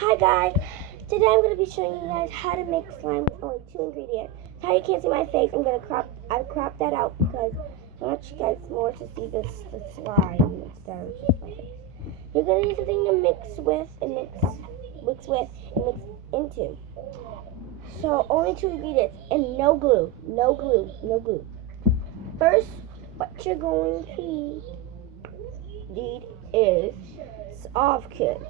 Hi guys, today I'm going to be showing you guys how to make slime with only 2 ingredients. How you can't see my face, I cropped that out because I want you guys more to see the slime instead of just my face. You're going to need something to mix with and mix into. So only 2 ingredients and no glue. First, what you're going to need is soft kit.